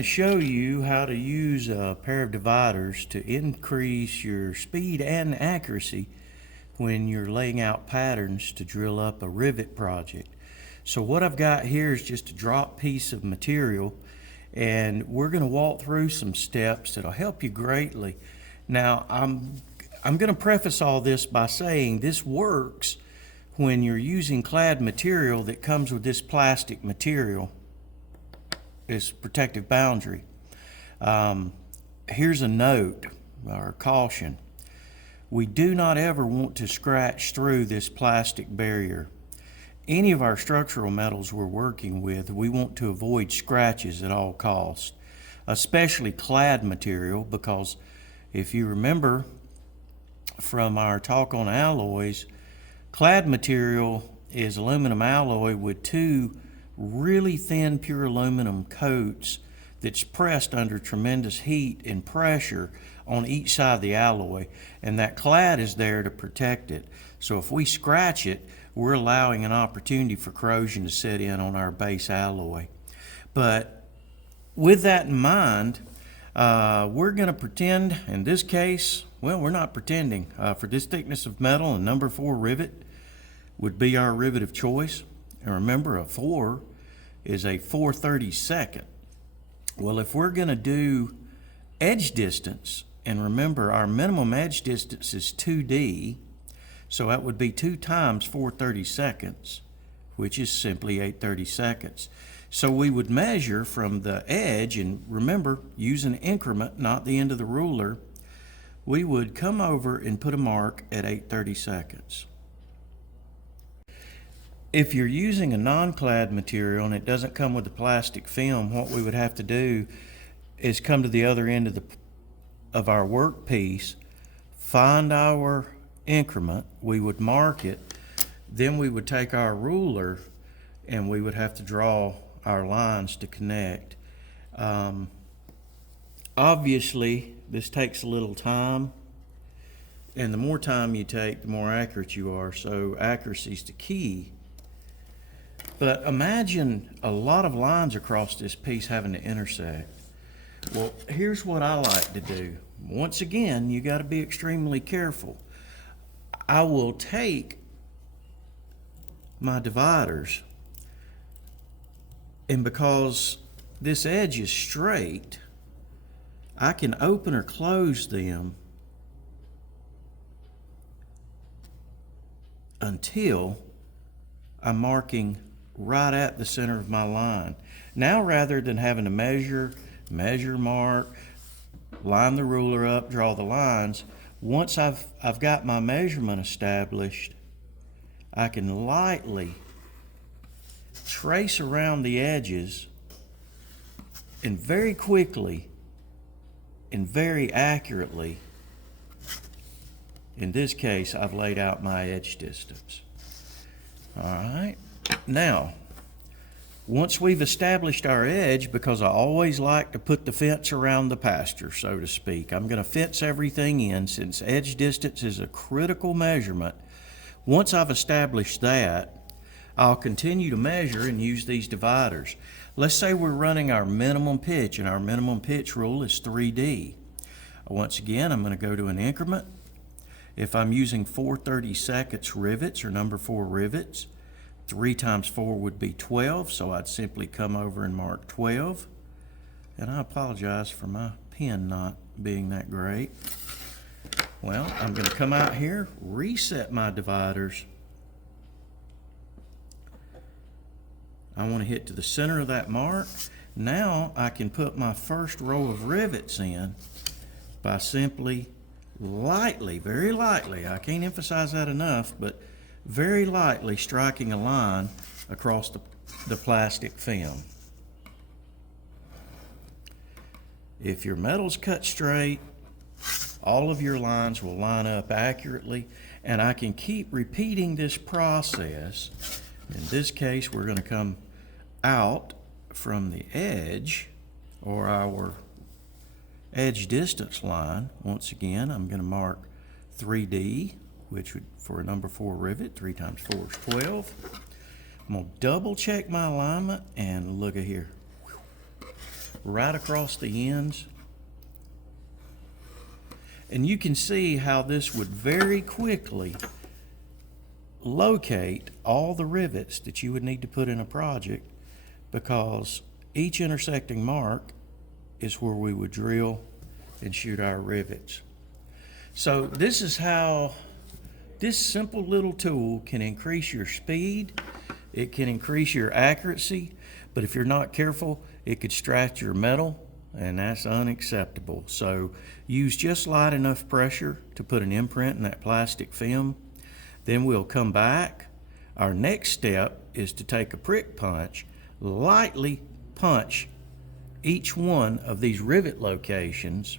to show you how to use a pair of dividers to increase your speed and accuracy when you're laying out patterns to drill up a rivet project. So what I've got here is just a drop piece of material, and we're going to walk through some steps that'll help you greatly. Now I'm going to preface all this by saying this works when you're using clad material that comes with this plastic material, this protective boundary. Here's a note or caution. We do not ever want to scratch through this plastic barrier. Any of our structural metals we're working with, we want to avoid scratches at all costs, especially clad material, because if you remember from our talk on alloys, clad material is aluminum alloy with two really thin pure aluminum coats that's pressed under tremendous heat and pressure on each side of the alloy, and that clad is there to protect it. So if we scratch it, we're allowing an opportunity for corrosion to set in on our base alloy. But with that in mind, we're going to pretend, in this case, well, we're not pretending. For this thickness of metal, a number 4 rivet would be our rivet of choice. And remember, a 4 is a 4/32. Well, if we're going to do edge distance, and remember our minimum edge distance is 2D, so that would be 2 times 4/32, which is simply 8/32. So we would measure from the edge, and remember, use an increment, not the end of the ruler. We would come over and put a mark at 8/32. If you're using a non-clad material and it doesn't come with the plastic film, what we would have to do is come to the other end of our workpiece, find our increment, we would mark it, then we would take our ruler and we would have to draw our lines to connect. Obviously, this takes a little time, and the more time you take, the more accurate you are, so accuracy is the key. But imagine a lot of lines across this piece having to intersect. Well, here's what I like to do. Once again, you got to be extremely careful. I will take my dividers, and because this edge is straight, I can open or close them until I'm marking right at the center of my line. Now, rather than having to measure, mark, line the ruler up, draw the lines, once I've got my measurement established, I can lightly trace around the edges and very quickly and very accurately, in this case, I've laid out my edge distance. All right. Now, once we've established our edge, because I always like to put the fence around the pasture, so to speak, I'm going to fence everything in since edge distance is a critical measurement. Once I've established that, I'll continue to measure and use these dividers. Let's say we're running our minimum pitch, and our minimum pitch rule is 3D. Once again, I'm going to go to an increment. If I'm using 4/32 rivets or number 4 rivets, 3 times 4 would be 12, so I'd simply come over and mark 12. And I apologize for my pen not being that great. Well, I'm going to come out here, reset my dividers. I want to hit to the center of that mark. Now I can put my first row of rivets in by simply lightly, very lightly, I can't emphasize that enough, but very lightly striking a line across the plastic film. If your metal's cut straight, all of your lines will line up accurately, and I can keep repeating this process. In this case, we're going to come out from the edge, or our edge distance line. Once again, I'm going to mark 3D, which would, for a number 4 rivet, 3 times 4 is 12. I'm going to double check my alignment, and look at here. right across the ends. And you can see how this would very quickly locate all the rivets that you would need to put in a project, because each intersecting mark is where we would drill and shoot our rivets. So this is how this simple little tool can increase your speed, it can increase your accuracy, but if you're not careful, it could scratch your metal, and that's unacceptable. So use just light enough pressure to put an imprint in that plastic film. Then we'll come back. Our next step is to take a prick punch, lightly punch each one of these rivet locations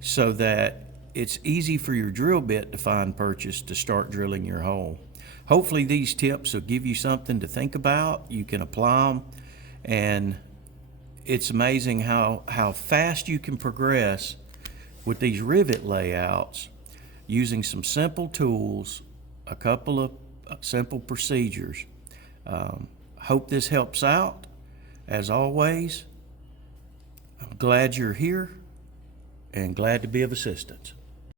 so that it's easy for your drill bit to find purchase to start drilling your hole. Hopefully these tips will give you something to think about. You can apply them, and it's amazing how fast you can progress with these rivet layouts using some simple tools, a couple of simple procedures. Hope this helps out. As always, I'm glad you're here and glad to be of assistance.